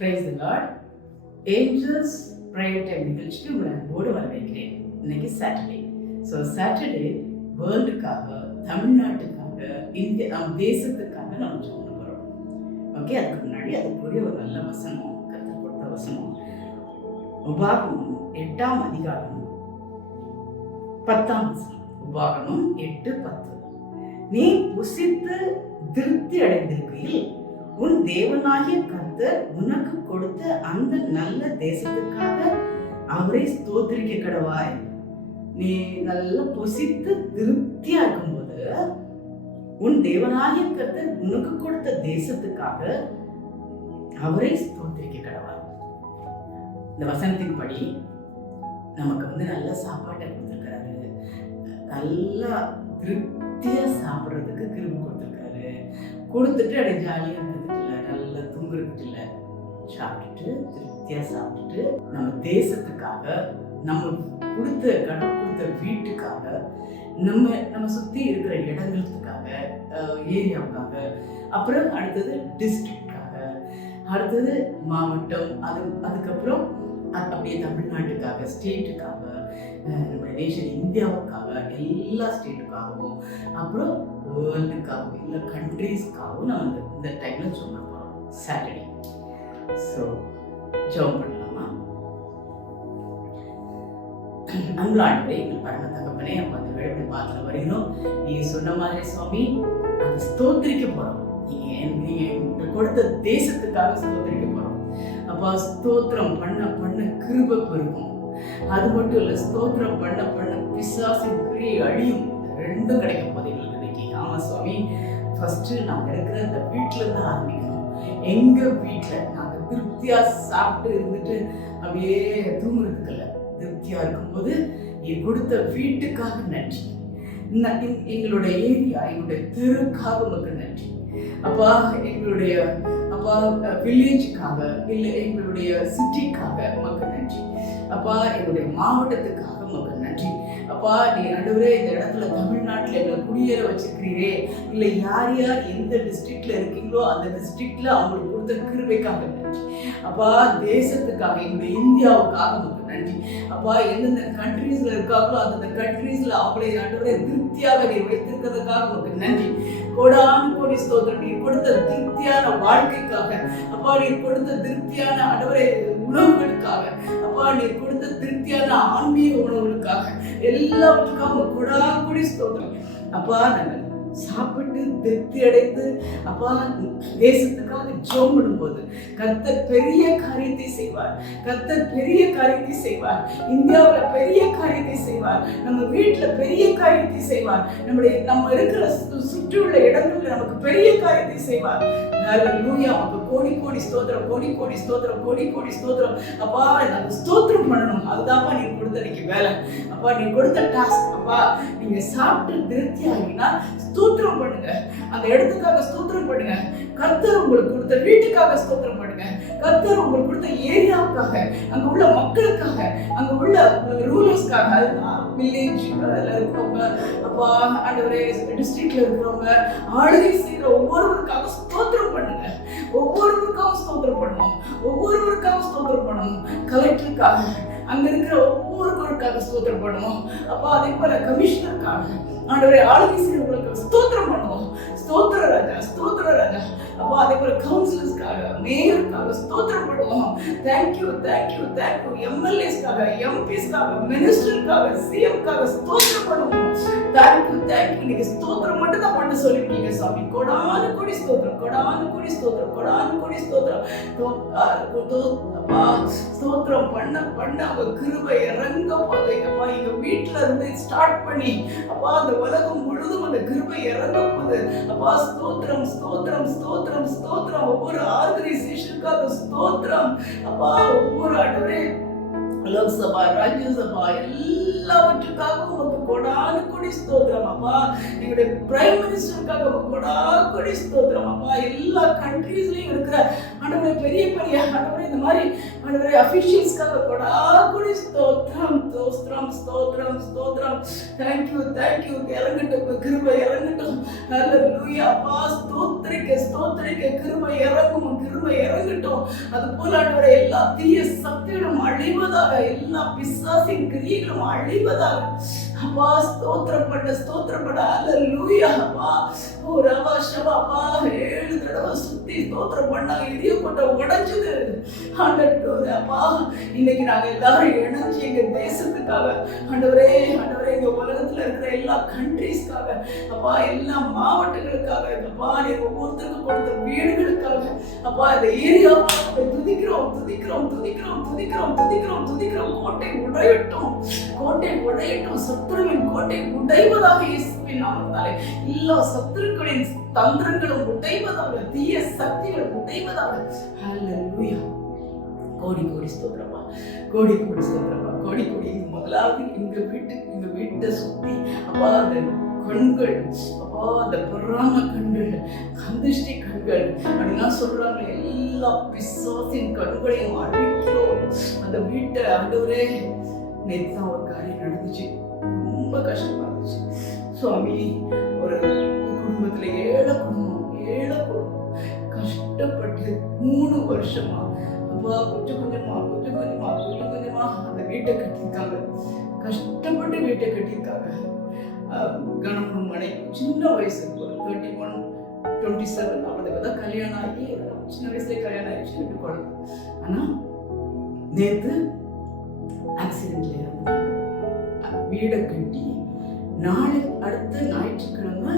Price the lord. Angels prayer time நிகழ்ச்சிக்கு உங்களை அன்போடு வரவேற்கிறேன். இன்னைக்கு சாட்டர்டே. ஸோ சாட்டர்டே வேர்ல்டுக்காக, தமிழ்நாட்டுக்காக, இந்திய தேசத்துக்காக நம்ம ஜெபம் பண்ண போகிறோம். ஓகே, அதுக்கு முன்னாடி அதுக்குரிய ஒரு நல்ல வசனம், கர்த்தர் கொடுத்த வசனம், உபாகமம் 8ஆம் அதிகாரம் 10ஆம் வசனம். உபாகமம் 8:10. நீ புசித்து திருப்தி அடைந்திருக்கையில் உன் தேவனாகிய கர்த்தர் உனக்கு கொடுத்த அந்த நல்ல தேசத்துக்காக அவரை ஸ்தோத்திரிக்க கடவாய். நீ நல்லா புசித்து திருப்தியா இருக்கும்போது உன் தேவனாகிய கர்த்தர் உனக்கு கொடுத்த தேசத்துக்காக அவரை ஸ்தோத்திரிக்க கடவாய். இந்த வசனத்தின் படி நமக்கு நல்ல சாப்பாட்டை கொடுத்துருக்கிறாரு, நல்லா திருப்தியா சாப்பிட்றதுக்கு கிருபை கொடுத்துருக்காரு. கொடுத்துட்டு அப்படியே ஜாலியாக இருக்கிறதுக்கு இல்லை, நல்லா தூங்குறதுக்கு இல்லை, சாப்பிட்டுட்டு திருப்தியா சாப்பிட்டுட்டு நம்ம தேசத்துக்காக, நம்ம கொடுத்த கடன் கொடுத்த வீட்டுக்காக, நம்ம சுற்றி இருக்கிற இடங்களுக்காக, ஏரியாவுக்காக, அப்புறம் அடுத்தது டிஸ்ட்ரிக்டாக, அடுத்தது மாவட்டம், அதுக்கப்புறம் அப்படியே தமிழ்நாட்டுக்காக, ஸ்டேட்டுக்காக, நம்ம நேஷன் இந்தியாவுக்காக, எல்லா ஸ்டேட்டுக்காகவும், அப்புறம் வேர்ல்டுக்காகவும், இல்லை கண்ட்ரீஸ்க்காகவும் நம்ம இந்த டைமில் சொல்ல போகிறோம் சாட்டர்டே. ஸோ ஜெபம் பண்ணலாமா? அன்புள்ள எங்கள் பரம தகப்பனே, அப்போ அந்த வேலை பார்த்துல வருகிறோம். நீங்கள் சொன்ன மாதிரி சுவாமி, அதை ஸ்தோத்திரிக்க போகிறோம். நீங்கள் கொடுத்த தேசத்துக்காக ஸ்தோத்திரிக்க போகிறோம். அப்பா, ஸ்தோத்திரம் பண்ண பண்ண கிருபை பெருகும். அது மட்டும் இல்லை, ஸ்தோத்திரம் பண்ண பண்ண பிசாசின் கிரியை அழியும். ரெண்டும் கிடைக்க போகுது எங்களுக்கு இன்னைக்கு. ஆமாம் சுவாமி, ஃபர்ஸ்ட் நாங்கள் இருக்கிற இந்த வீட்டில் தான் ஆரம்பிக்கணும். எங்கள் வீட்டில் நாங்கள் திருப்தியாக சாப்பிட்டு இருந்துட்டு அப்படியே தூங்குறதுக்கு இல்லை, திருப்தியாக இருக்கும்போது நீ கொடுத்த வீட்டுக்காக நன்றி. எங்களுடைய ஏரியா, எங்களுடைய தெருக்காக மக்கள் நன்றி. அப்பா, எங்களுடைய அப்பா வில்லேஜுக்காக, இல்லை எங்களுடைய சிட்டிக்காக மக்கள் நன்றி. அப்பா, எங்களுடைய மாவட்டத்துக்காக மக்கள் நன்றி. அப்பா, நீ நடுவரே இந்த இடத்துல தமிழ்நாட்டில் எங்களை குடியேற வச்சிருக்கிறீரே, இல்லை யார் யார் எந்த டிஸ்ட்ரிக்ட்ல இருக்கீங்களோ அந்த டிஸ்ட்ரிக்ட்ல அவங்களுக்கு கொடுத்த கிருபைக்காக நன்றி. அப்பா, தேசத்துக்காக, எங்களுடைய இந்தியாவுக்காக மக்கள் நன்றி. அப்பா, எந்தெந்த கண்ட்ரீஸ்ல இருக்காங்களோ அந்தந்த கண்ட்ரீஸ்ல அவங்களை நடுவரே திருப்தியாக நீ வைத்திருக்கிறதுக்காக மக்கள் நன்றி. கோடானு கோடி ஸ்தோத்திரம். நீ கொடுத்த திருப்தியான வாழ்க்கைக்காக, அப்பா, நீ கொடுத்த திருப்தியான ஆண்டவரே உணவுகளுக்காக, அப்பா, நீ கொடுத்த திருப்தியான ஆன்மீக உணவுகளுக்காக, எல்லாவற்றுக்காக கோடானு கோடி ஸ்தோத்திரம். அப்பா, நாங்கள் சாப்பிட்டு திருப்தி அடைந்து அப்பா தேசத்துக்காக ஜெபம் பண்ணும்போது கர்த்தர் பெரிய காரியத்தை செய்வார். கர்த்தர் பெரிய காரியத்தை செய்வார். இந்தியாவில் பெரிய காரியத்தை செய்வார். நம்ம வீட்டில் பெரிய காரியத்தை செய்வார். நம்ம இருக்கிற சுற்றியுள்ள இடங்கள்ல நமக்கு பெரிய காரியத்தை செய்வார். ஹல்லேலூயா. நமக்கு கோடி கோடி ஸ்தோத்திரம், கோடி கோடி ஸ்தோத்திரம், கோடி கோடி ஸ்தோத்திரம். அப்பா, நம்ம ஸ்தோத்திரம் பண்ணணும். அதுதான்ப்பா நீ கொடுத்த இன்னைக்கு வேலை. அப்பா, நீ கொடுத்த டாஸ்க். அப்பா, நீங்க சாப்பிட்டு திருப்தி ஆகினா ஸ்தோத்திரம் பண்ணுங்க. அந்த இடத்துக்காக ஸ்தோத்திரம் பண்ணுங்க. கர்த்தர் உங்களுக்கு கொடுத்த வீட்டுக்காக ஸ்தோத்திரம் பண்ணுங்க. கர்த்தர் உங்களுக்கு கொடுத்த ஏரியாவுக்காக, அங்க உள்ள மக்களுக்காக, அங்க உள்ள ரூலர்ஸ்க்காக, வில்லேஜ்ல இருக்கிறவங்க, அப்பா ஆண்டவரே டிஸ்ட்ரிக்ட்ல இருக்கிறவங்க, ஆளுகை செய்யற ஒவ்வொருவருக்காக ஸ்தோத்திரம் பண்ணுங்க. ஒவ்வொருவருக்காகவும் ஸ்தோத்திரம் பண்ணுவோம். ஒவ்வொருவருக்காகவும் ஸ்தோத்திரம் பண்ணுவோம். கலெக்டருக்காக, அங்க இருக்கிற ஒவ்வொருவருக்காக ஸ்தோத்திரம் பண்ணுவோம். அப்பா, அதே போல கமிஷனருக்காக, ஆண்டவரே ஆளுகை செய்யறவங்களுக்கு ஸ்தோத்திரம் பண்ணுவோம். ஸ்தோத்திர ராஜா, ஸ்தோத்திர ராஜா. அப்பா, அதே போல கவுன்சிலர்ஸ்க்காக, மேயருக்காக ஸ்தோத்திரம் பண்ணுவோம். Thank you thank you thank you. எம்எல்ஏஸ்க்காக, எம்பிஸ்க்காக, மினிஸ்டருக்காக, சிஎம்காக ஸ்தோத்திரம் பண்ணுவோம். Thank you thank you. நீங்க ஸ்தோத்திரம் மட்டும் தான் பண்ண சொல்லிருக்கீங்க சாமி. கோடானு கோடி ஸ்தோத்திரம், கோடானு கோடி ஸ்தோத்திரம், கோடானு கோடி ஸ்தோத்திரம். அப்பா, ஸ்தோத்திரம் பண்ண பண்ண அவங்க கிருபை இறங்க போகுது. அப்பா, எங்க வீட்டுல இருந்து ஸ்டார்ட் பண்ணி அப்பா அந்த உலகம் முழுதும் அந்த கிருபை இறங்க போகுது. அப்பா, ஸ்தோத்திரம் ஸ்தோத்திரம் ஸ்தோத்திரம் ஸ்தோத்திரம். ஒவ்வொரு ஆர்கனைசேஷனுக்காக ஸ்தோத்திரம். அப்பா, ஒவ்வொரு ஆண்டவரே லோக்சபா, ராஜ்யசபா, எல்லாவற்றுக்காகவும் உமக்கு கோடானு கோடி ஸ்தோத்திரம். அப்பா, எங்களுடைய பிரைம் மினிஸ்டருக்காக கோடானு கோடி ஸ்தோத்திரம். அப்பா, எல்லா கண்ட்ரீஸ்லயும் இருக்கிற ஆண்டவரே பெரிய பெரிய ஆண்டவரே இந்த மாதிரி ஆண்டவரே அபிஷியல்ஸ்க்காக கொடாக்குடி ஸ்தோத்திரம் ஸ்தோத்திரம் ஸ்தோத்திரம் ஸ்தோத்திரம். Thank you thank you. இறங்கட்டும் கிருபை இறங்கட்டும். ஹல்லேலூயா. அப்பா ஸ்தோத்திரிக்க ஸ்தோத்திரிக்க கிருபை இறங்கும், கிருபை இறங்கட்டும். அது போல ஆண்டவரே எல்லா தீய சக்திகளும் அழிவதாக, எல்லா பிசாசின் கிரியைகளும் அழிவதாக. அப்பா ஸ்தோத்திரப்பட்ட ஹல்லேலூயா. அப்பா ஓ ரவா ஷவா அப்பா 7 தடவை சுத்தி ஸ்தோத்திரம் பண்ணாங்க. இடியப்பட்ட உடைஞ்சது ஆண்டவரே. அப்பா இன்னைக்கு நாங்க எல்லாரும் இணைஞ்சு எங்க தேசத்துக்காக ஆண்டவரே ஆண்டவரே எங்க உலகத்துல இருக்கிற எல்லா கண்ட்ரீஸ்க்காக அப்பா எல்லா மாவட்டங்களுக்காக அப்பா நீங்க ஒவ்வொருத்தருக்கும் கொடுத்த வீடுகளுக்காக அப்பா இந்த ஏரியாவை துதிக்கிறோம் துதிக்கிறோம் துதிக்கிறோம் துதிக்கிறோம் துதிக்கிறோம் துதிக்கிறோம். கோட்டை உடையட்டும், கோட்டை உடையட்டும். சத்துருவின் கோட்டை உடைவதாக இயேசுவின் நாமத்தாலே எல்லா சத்துருக்களின் தந்திரங்களும் உடைவதாக, தீய சக்திகள் உடைவதாக. ஹல்லேலூயா. கோடி கோடி ஸ்தோத்திரமா, கோடி கோடி ஸ்தோத்திரமா, கோடி கோடி. முதலாவது எங்க வீட்டை சுத்தி அப்பா அந்த கண்கள் அப்பா அந்த பொறாம கண்கள், கந்திஷ்டி கண்கள் அப்படின்னா சொல்றாங்க. எல்லா பிசாசின் கண்களையும் அழிக்கிறோம் அந்த வீட்டை. ஆண்டவரே நேற்று தான் ஒரு காரியம் நடந்துச்சு, ரொம்ப கஷ்டமா இருந்துச்சு சுவாமி. ஒரு குடும்பத்துல ஏழை குடும்பம் கஷ்டப்பட்டு 3 வருஷமா அப்பா கொஞ்சம் கொஞ்சமா அந்த வீட்டை கட்டியிருக்காங்க. கஷ்டப்பட்டு வீட்டை கட்டியிருக்காங்க. கணவன் மனைவி சின்ன வயசு, ஒரு 31, 27 அவ்வளவுதான் கல்யாணம் ஆகி, சின்ன வயசுல கல்யாணம் ஆயிடுச்சு, 2 குழந்தை. ஆனா நேத்து ஆக்சிடென்ட்ல இறந்தாங்க. வீடை கட்டி நாளை அடுத்த ஞாயிற்றுக்கிழமை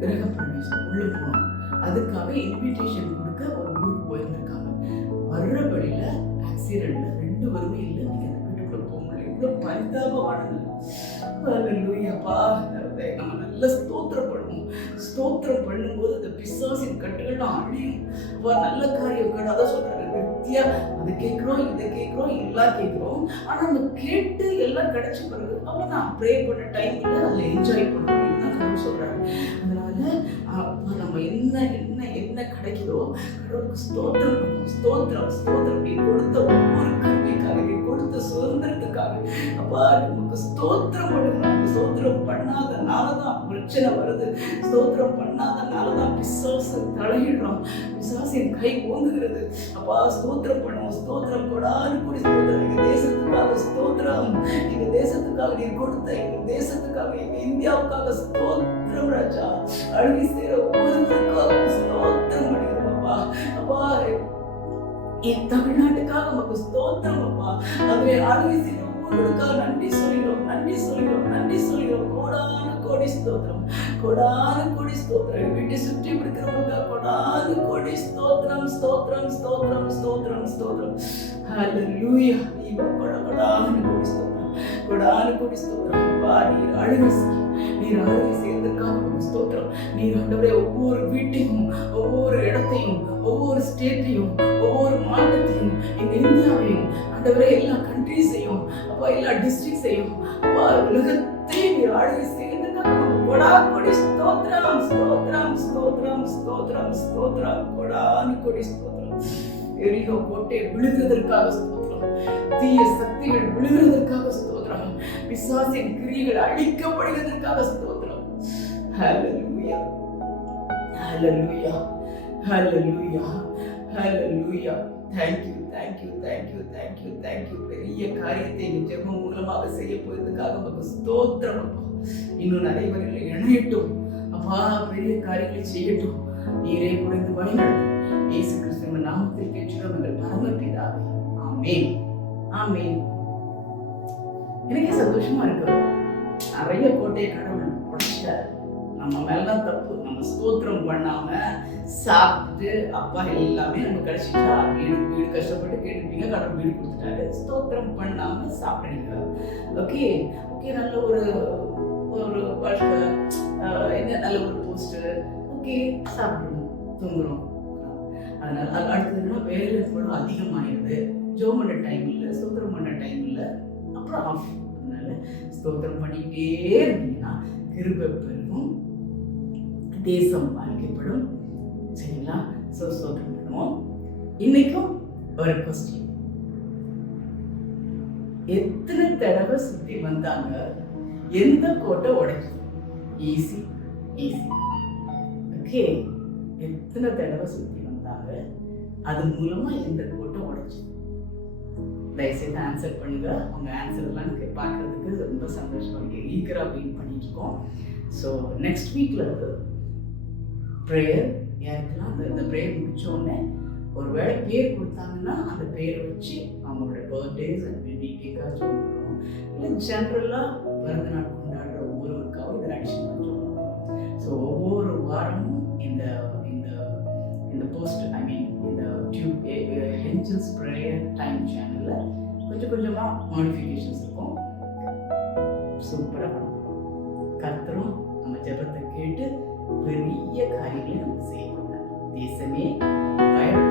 கிரக பிரவேசம் உள்ள போனோம். அதுக்காக இன்விடேஷன் கொடுக்க ஒரு ஊருக்கு போயிருந்திருக்காங்க. வர்ற வழியில ஆக்சிடென்ட்ல 2 பேருமே இல்லை. நீங்க அந்த வீட்டுக்குள்ள போக முடியல. இவ்வளவு பரிதாபமானது. ஹல்லேலூயாப்பா. நம்ம நல்ல ஸ்தோத்திரம் பண்ணுவோம். ஸ்தோத்திரம் பண்ணும்போது அந்த பிசாசின் கட்டுகள்லாம் அழியும். நல்ல காரியம் அதான் சொல்றாரு, திருப்தியா அதை கேட்கிறோம், இதை கேட்கிறோம், எல்லாம் கேட்கிறோம். ஆனா நம்ம கேட்டு எல்லாம் கிடைச்ச பிறகு அவ்வளவுதான். ப்ரே பண்ண டைம் இல்லை, அதுல என்ஜாய் பண்ணுவோம். இதுதான் கடவுள் சொல்றாரு. அதனால நம்ம என்ன கிடைக்குதோ கடவுளுக்கு ஸ்தோத்திரம் பண்ணுவோம். ஸ்தோத்திரம் ஸ்தோத்திரம். நீ கொடுத்த ஒவ்வொரு கல்விக்காக, நீ கொடுத்த சுதந்திரத்துக்காக அப்பா நமக்கு ஸ்தோத்திரம் பண்ணணும். ஸ்தோத்திரம் பண்ணாதனாலதான் பிரச்சனை வருது. ஸ்தோத்திரம் பண்ணாதனாலதான் பிசாசு தலையிடுறோம், பிசாசின் கை ஓங்குகிறது. அப்பா ஸ்தோத்திரம் பண்ணுவோம். ஸ்தோத்திரம் கொடாது கூடி ஸ்தோத்திரம். எங்க தேசத்துக்காக ஸ்தோத்திரம். எங்க தேசத்துக்காக நீர் கொடுத்த, எங்க தேசத்துக்காக, எங்க இந்தியாவுக்காக ஸ்தோத்திரம் ராஜா. அழுகி சேர ஒவ்வொருவருக்காக ஸ்தோத்திரம் பண்ணுகிறோம் அப்பா. அப்பா என் தமிழ்நாட்டுக்காக நமக்கு ஸ்தோத்திரம் அப்பா. அதுவே அழுகி சேர ஒவ்வொருவருக்காக நன்றி சொல்கிறோம், நன்றி சொல்கிறோம், நன்றி சொல்கிறோம். கோடான கோடி ஸ்தோத்திரம், கோடான கோடி ஸ்தோத்திரம். வீட்டை சுற்றி இருக்கிறவங்களுக்காக கோடான கோடி ஸ்தோத்திரம், ஸ்தோத்திரம், ஸ்தோத்திரம், ஸ்தோத்திரம், ஸ்தோத்திரம். ஹல்லேலூயா. கோடான கோடி ஸ்தோத்திரம், கோடான கோடி ஸ்தோத்திரம். அப்பா நீர் அழுகி சேர்ந்ததுக்காக ஸ்தோத்திரம். நீர் ஆண்டவரே ஒவ்வொரு வீட்டையும், ஒவ்வொரு இடத்தையும், ஒவ்வொரு ஸ்டேட்டையும், ஒவ்வொரு மாநிலத்தையும், எங்க இந்தியாவையும் ஆண்டவரே எல்லா கண்ட்ரீஸையும் அப்பா எல்லா டிஸ்ட்ரிக்ட்ஸையும் அப்பா உலகத்தையும் நீர் அழுகி சேர்ந்ததுக்காக கொடான ஸ்தோத்திரம், ஸ்தோத்திரம், ஸ்தோத்திரம், ஸ்தோத்திரம், ஸ்தோத்திரம். கொடான கொடி ஸ்தோத்திரம். எரியோ கோட்டை விழுகிறதற்காக ஸ்தோத்திரம். தீய சக்திகள் விழுகிறதற்காக ஸ்தோத்திரம். பிசாசின் கிரியைகள் அழிக்கப்படுகிறதற்காக ஸ்தோத்திரம். Hallelujah, hallelujah, hallelujah, hallelujah. Thank you, thank you, thank you, thank you, thank you. பெரிய காரியத்தை எங்க ஜெபம் மூலமாக செய்ய போயதுக்காக உங்களுக்கு ஸ்தோத்திரம் அப்பா. இன்னும் நிறைய பேர்கள் இணையட்டும் அப்பா, பெரிய காரியங்களை செய்யட்டும். நீரே குறைந்து வழிநடத்தும். இயேசு கிறிஸ்துவின் நாமத்தில் கேட்கிறோம் எங்கள் பரமபிதாவே. ஆமென், ஆமென். எனக்கே சந்தோஷமா இருக்கு. நிறைய கோட்டையை கடவுள் உடைச்சிட்டாரு. நம்ம மேலதான் தப்பு. நம்ம ஸ்தோத்திரம் பண்ணாம சாப்பிட்டு அப்பா எல்லாமே நம்ம கிடைச்சிட்டா. வீடு கஷ்டப்பட்டு கேட்டுப்பீங்க, கடவுள் வீடு கொடுத்துட்டாரு. ஸ்தோத்திரம் பண்ணாம சாப்பிடுறீங்க. ஓகே ஓகே, நல்ல ஒரு வாழ்க்கை, என்ன நல்ல ஒரு போஸ்ட், ஓகே சாப்பிடணும், தூங்குறோம். அதனால அடுத்ததுன்னா வேலை கூட அதிகமாயிருது. ஜோம் பண்ண டைம் இல்லை, ஸ்தோத்திரம் பண்ண டைம் இல்லை, அப்புறம் ஆஃப். அதனால ஸ்தோத்திரம் பண்ணிக்கிட்டே இருந்தீங்கன்னா கிருபை பெருகும், தேசம் வாழ்க்கைப்படும். சரிங்களா? ஸ்தோத்திரம் பண்ணுவோம். இன்னைக்கும் ஒரு கொஸ்டின், எத்தனை தடவை சுத்தி வந்தாங்க, எந்த கோட்டை உடைச்சது? Easy easy. ஓகே, எத்தனை தடவை சுத்தி வந்தாங்க, அது மூலமா எந்த கோட்டை உடைச்சது? தயவுசெய்து ஆன்சர் பண்ணுங்க. உங்க ஆன்சர் எல்லாம் பார்க்கறதுக்கு ரொம்ப சந்தோஷமா இருக்கு. ஈகரா வெயிட் பண்ணிட்டு இருக்கோம். ஸோ நெக்ஸ்ட் வீக்ல ப்ரேயர் யாருக்கெல்லாம் இந்த ப்ரேயர் முடிச்ச உடனே ஒரு வேளை பேர் கொடுத்தாங்கன்னா அந்த பேரை வச்சு அவங்களோட பர்த்டேஸ் அண்ட் டேக்காச்சும் சொல்லணும். இல்லை ஜென்ரலாக பிறந்த நாள் கொண்டாடுற ஒவ்வொருவருக்காகவும் இதில் அடிஷனலாக சொல்லணும். ஸோ ஒவ்வொரு வாரமும் இந்த இந்த இந்த போஸ்ட் இந்த டியூப் ஏஞ்சல்ஸ் ப்ரேயர் டைம் சேனலில் கொஞ்சம் கொஞ்சமாக மாடிஃபிகேஷன்ஸ் இருக்கும். சூப்பராக பண்ணுவோம். கர்த்தரும் நம்ம ஜெபத்தை கேட்டு பெரிய காரியங்களை நமக்கு செய்யப்படுறாங்க. தேசமே பயப்பட